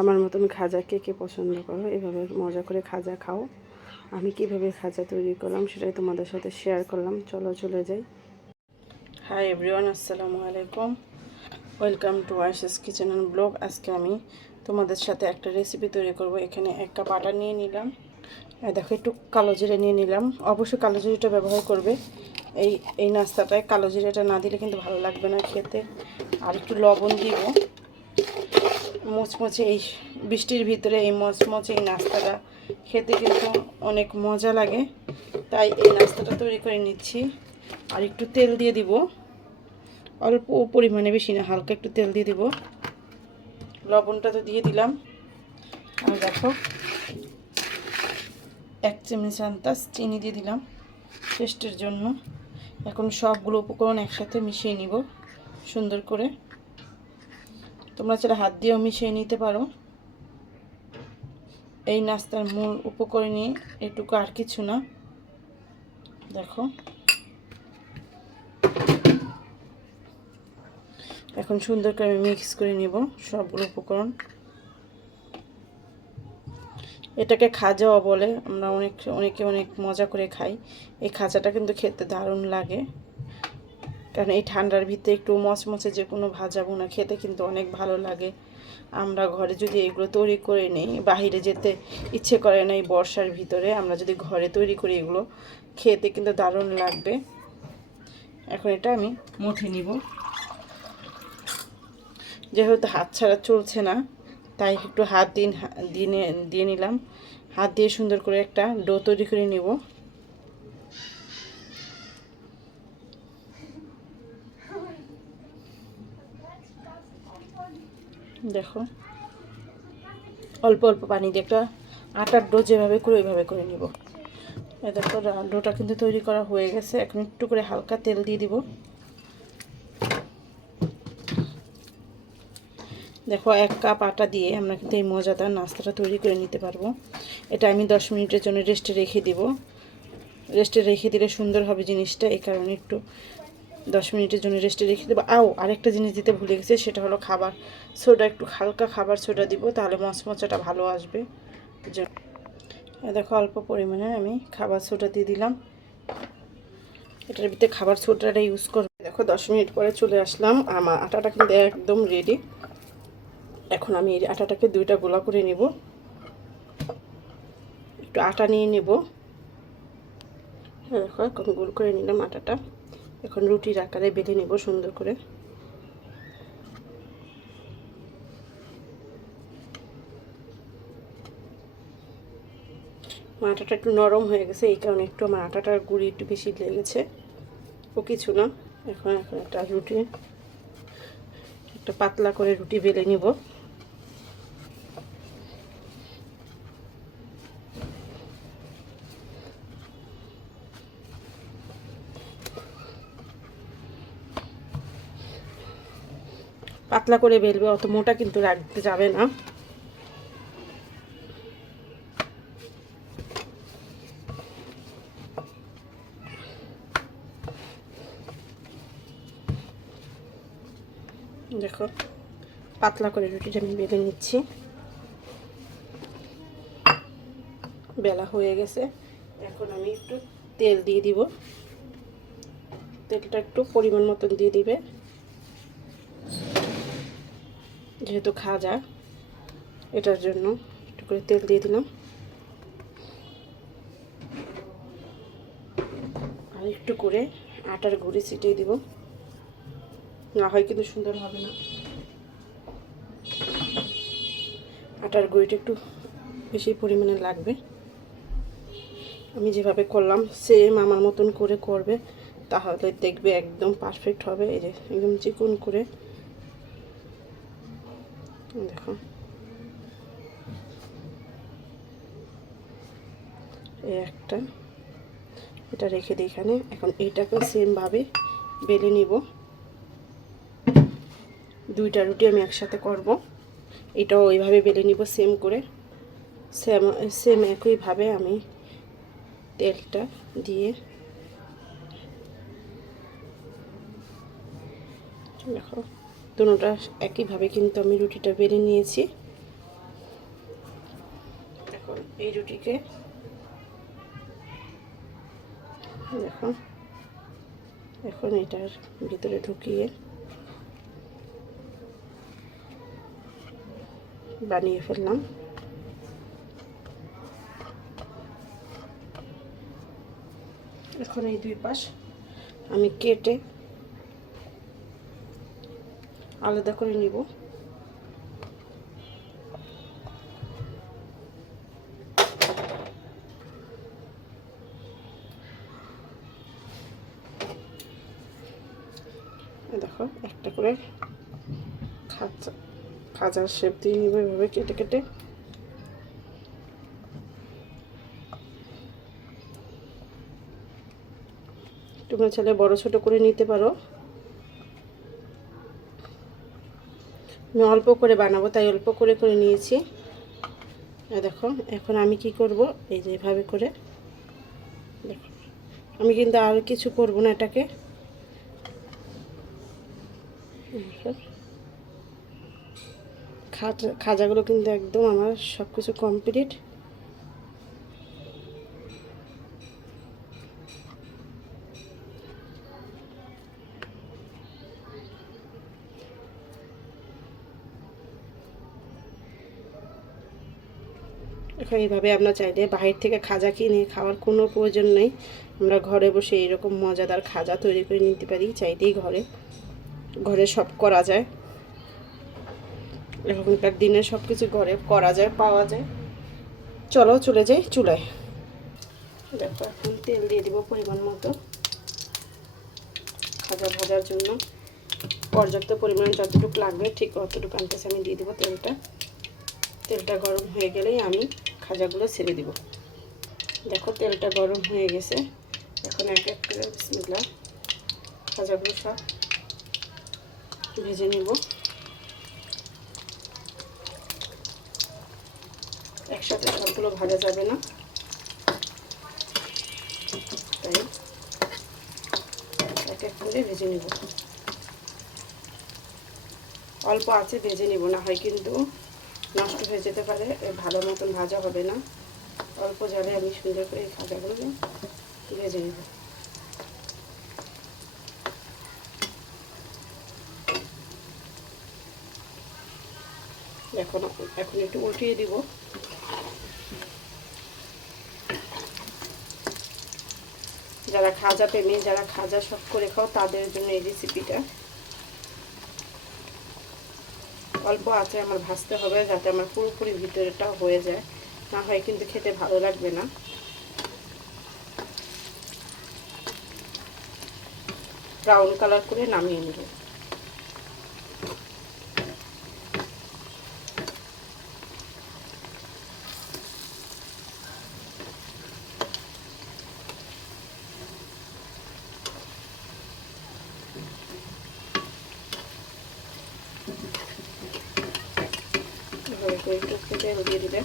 আমার মতন খাজা কে কে পছন্দ করো, এভাবে মজা করে খাজা খাও। আমি কিভাবে খাজা তৈরি করলাম সেটাই তোমাদের সাথে শেয়ার করলাম। চলো চলে যাই। হাই এভরিওয়ান, আসসালামু আলাইকুম। Welcome to Ayesha's kitchen and blog. আজকে আমি তোমাদের সাথে একটা রেসিপি তৈরি করব। এখানে 1 কাপ আটা নিয়ে নিলাম। দেখো, একটু কালো জিরে নিয়ে নিলাম। অবশ্যই কালো জিরেটা ব্যবহার করবে। এই নাস্তাটায় কালো জিরেটা না দিলে কিন্তু ভালো লাগবে না খেতে। আর একটু লবণ দিব। মুচমুচে এই বৃষ্টির ভিতরে এই মচমচে এই নাস্তাটা খেতে কিন্তু অনেক মজা লাগে, তাই এই নাস্তাটা তৈরি করে নিচ্ছি। আর একটু তেল দিয়ে দিব, অল্প পরিমাণে, বেশি না, হালকা একটু তেল দিয়ে দিব। লবণটা তো দিয়ে দিলাম। আর দেখো, 1 চামচ আন্দাজ চিনি দিয়ে দিলাম টেস্টের জন্য। এখন সবগুলো উপকরণ একসাথে মিশিয়ে নিব সুন্দর করে। তোমরা চাইলে হাত দিয়েও মিশিয়ে নিতে পারো। এই নাস্তার মূল উপকরণই এটুকু, আর কিছু না। দেখো, এখন সুন্দর করে আমি মিক্স করে নিব সবগুলো উপকরণ। এটাকে খাজাও বলে, আমরা অনেকে অনেক মজা করে খাই। এই খাজাটা কিন্তু খেতে দারুণ লাগে, কারণ এই ঠান্ডার ভিতরে একটু মচমচে যে কোনো ভাজা ভুনা খেতে কিন্তু অনেক ভালো লাগে। আমরা ঘরে যদি এগুলো তৈরি করে নিই, বাহিরে যেতে ইচ্ছে করে না এই বর্ষার ভিতরে, আমরা যদি ঘরে তৈরি করি এগুলো খেতে কিন্তু দারুণ লাগবে। এখন এটা আমি মুঠে নিব। যেহেতু হাত ছাড়া চলছে না, তাই একটু হাত দিয়ে নিলাম। হাত দিয়ে সুন্দর করে একটা ডো তৈরি করে নিব। দেখো, অল্প অল্প পানি দিয়ে একটা আটার ডো যেভাবে করে ওইভাবে করে নিব। দেখো, ডোটা কিন্তু তৈরি করা হয়ে গেছে। এখন একটু করে হালকা তেল দিয়ে দিব। দেখো, 1 কাপ আটা দিয়ে আমরা কিন্তু এই মজাদার নাস্তাটা তৈরি করে নিতে পারবো। এটা আমি 10 মিনিটের জন্য রেস্টে রেখে দিব। রেস্টে রেখে দিলে সুন্দর হবে জিনিসটা, এই কারণে একটু 10 মিনিটের জন্য রেস্টে রেখে দেবো। আরেকটা জিনিস দিতে ভুলে গেছি, সেটা হলো খাবার সোডা। একটু হালকা খাবার সোডা দিব, তাহলে মচমচাটা ভালো আসবে। দেখো, অল্প পরিমাণে আমি খাবার সোডা দিয়ে দিলাম। এটার ভিতরে খাবার সোডাটা ইউজ করবে। দেখো, 10 মিনিট পরে চলে আসলাম। আমার আটাটা কিন্তু একদম রেডি। এখন আমি এই আটাটাকে 2টা গোলা করে নেব। একটু আটা নিয়ে নেব। দেখো, এখন গোল করে নিলাম আটাটা। এখন রুটির আকারে বেলে নেব সুন্দর করে। আটাটা একটু নরম হয়ে গেছে, এই কারণে একটু আমার আটাটার গুঁড়ি একটু বেশি লেগেছে। ও কিছু না। এখন একটা পাতলা করে রুটি বেলে নিব। পাতলা করে বেলবে, অত মোটা কিন্তু রাখতে যাবে না। দেখো, পাতলা করে রুটিটা আমি বেলে নিচ্ছি। বেলা হয়ে গেছে। এখন আমি একটু তেল দিয়ে দিব। তেলটা একটু পরিমাণ মতন দিয়ে দিবে, যেহেতু খাজা এটার জন্য একটু করে তেল দিয়ে দিলাম। আর একটু করে আটার গুঁড়ি ছিটিয়ে দিব, না হয় কিন্তু সুন্দর হবে না। আটার গুঁড়িটা একটু বেশি পরিমাণে লাগবে। আমি যেভাবে করলাম সেম আমার মতন করে করবে, তাহলে দেখবে একদম পারফেক্ট হবে। এই যে একদম চিকন করে। দেখো, এই একটা, এটা রেখে দিই এখানে। এখন এইটাকে সেমভাবে বেলে নিব। 2টা রুটি আমি একসাথে করব। এটাও ওইভাবে বেলে নিব সেম করে। সেম একইভাবে আমি তেলটা দিয়ে, দেখো, দুটোটা একইভাবে কিন্তু আমি রুটিটা বেলে নিয়েছি। এই রুটিকে দেখো এখন এটার ভিতরে ঢুকিয়ে বানিয়ে ফেললাম। এখন এই দুই পাশ আমি কেটে আলাদা করে নিব। দেখো একটা করে খাঁচার শেপ দিয়ে নিব এভাবে কেটে কেটে। তোমরা চাইলে বড় ছোট করে নিতে পারো। আমি অল্প করে বানাবো তাই অল্প করে করে নিয়েছি। দেখো এখন আমি কি করব, এই যে এভাবে করে দেখো, আমি কিন্তু আর কিছু করব না এটাকে। খাজাগুলো কিন্তু একদম আমার সব কিছু কমপ্লিট। এখন এইভাবে আমরা চাইলে বাহির থেকে খাজা কিনে খাওয়ার কোনো প্রয়োজন নেই। আমরা ঘরে বসে এরকম মজাদার খাজা তৈরি করে নিতে পারি। চাইলেই ঘরে সব করা যায়। এখনকার দিনে সব কিছু ঘরে করা যায়, পাওয়া যায়। চলো চলে যাই চুলায়। দেখো এখন তেল দিয়ে দিব পরিমাণ মতো। খাজা ভাজার জন্য পর্যাপ্ত পরিমাণে যতটুকু লাগবে ঠিক অতটুকু আনতেছে আমি দিয়ে দেবো তেলটা। তেলটা গরম হয়ে গেলেই আমি খাজাগুলো ছেড়ে দিব। দেখো তেলটা গরম হয়ে গেছে। এখন এক এক করে বিসমিল্লাহ খাজাগুলো সব ভেজে নিব। একসাথে সবগুলো ভাজা যাবে না, তাই এক এক করে ভেজে নিব। অল্প আছে ভেজে নিব, না হয় কিন্তু নষ্ট হয়ে যেতে পারে, ভালো মতন ভাজা হবে না। অল্প জালে আমি সুন্দর করে এই খাজাগুলোকে ভেজে নেব। এখন একটু উল্টিয়ে দিব। যারা খাজা প্রেমী, যারা খাজা শখ করে খাও তাদের জন্য এই রেসিপিটা। অল্প আছে আমার ভাজতে হবে যাতে আমার পুরোপুরি ভিতরেটা হয়ে যায়, না হয় কিন্তু খেতে ভালো লাগবে না। ব্রাউন কালার করে নামিয়ে নেব। একটু তেল দিয়ে দিবে,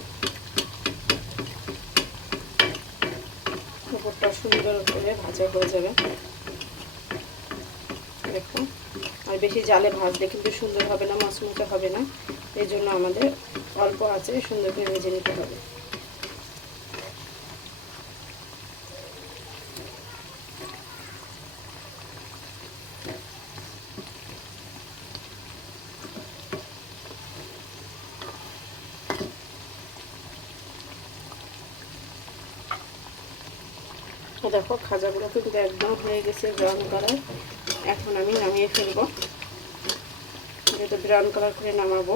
উপরটা সুন্দর করে ভাজা হয়ে যাবে। দেখো আর বেশি জালে ভাজলে কিন্তু সুন্দর হবে না, মচমচে হবে না। এই জন্য আমাদের অল্প আছে সুন্দর করে ভেজে নিতে হবে। দেখো খাজাগুলো কিন্তু একদম হয়ে গেছে ব্রাউন কালার। এখন আমি নামিয়ে ফেলবো, যেহেতু ব্রাউন কালার করে নামাবো।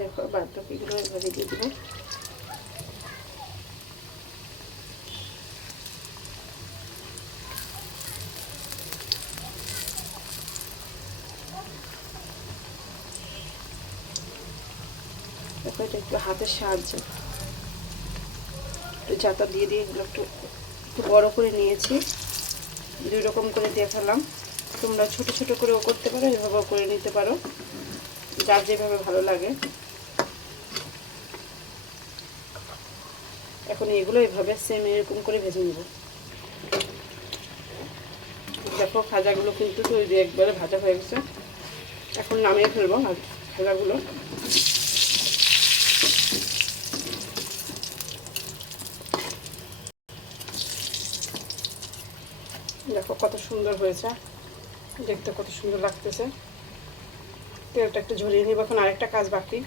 দেখো বাদবাকিগুলো এভাবে দিয়ে দেবো। দেখো এটা একটু হাতের সাহায্যে একটু চাতা দিয়ে দিয়ে এগুলো একটু বড় করে নিয়েছি। দুই রকম করে দিয়ে ফেলাম। তোমরা ছোট ছোট করেও করতে পারো, এভাবেও করে নিতে পারো, যার যেভাবে ভালো লাগে। এখন এগুলো এভাবে সেম এরকম করে ভেজে নেব। দেখো খাজাগুলো কিন্তু তৈরি, একবারে ভাজা হয়ে গেছে। এখন নামিয়ে ফেলবো খাজাগুলো। দেখো কত সুন্দর হয়েছে, দেখতে কত সুন্দর লাগতেছে। তেলটা একটু ঝরিয়ে নিব, এখন আরেকটা কাজ বাকি।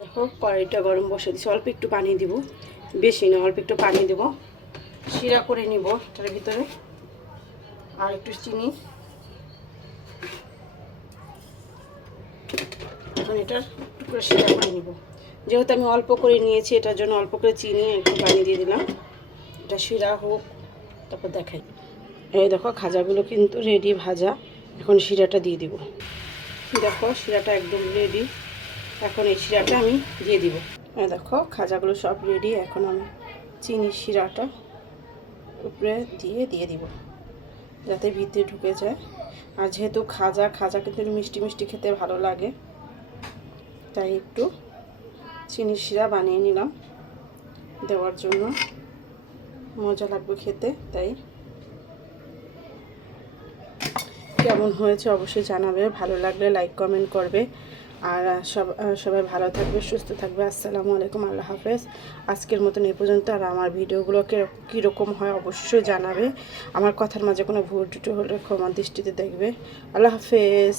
দেখো কড়াইটা গরম বসে দিচ্ছি, অল্প একটু পানি দিব, বেশি না, অল্প একটু পানি দেব। শিরা করে নিব এটার ভিতরে, আর একটু চিনি। এখন এটার একটু করে শিরা করে নিব। যেহেতু আমি অল্প করে নিয়েছি, এটার জন্য অল্প করে চিনি একটু পানি দিয়ে দিলাম। এটা শিরা হোক, তারপর দেখাই। এই দেখো খাজাগুলো কিন্তু রেডি ভাজা। এখন শিরাটা দিয়ে দিব। দেখো শিরাটা একদম রেডি। এখন এই শিরাটা আমি দিয়ে দিব। দেখো খাজাগুলো সব রেডি। এখন আমি চিনি শিরাটা উপরে দিয়ে দিব, যাতে ভিতরে ঢুকে যায়। আর যেহেতু খাজা কিন্তু মিষ্টি মিষ্টি খেতে ভালো লাগে, তাই একটু চিনি শিরা বানিয়ে নিলাম দেওয়ার জন্য, মজা লাগবে খেতে। তাই কেমন হয়েছে অবশ্যই জানাবে, ভালো লাগলে লাইক কমেন্ট করবে। আর সবাই ভালো থাকবে, সুস্থ থাকবে। আসসালামু আলাইকুম, আল্লাহ হাফেজ। আজকের মতন এই পর্যন্ত। আর আমার ভিডিওগুলোকে কীরকম হয় অবশ্যই জানাবে। আমার কথার মাঝে কোনো ভুল ত্রুটি হলে ক্ষমা দৃষ্টিতে দেখবে। আল্লাহ হাফেজ।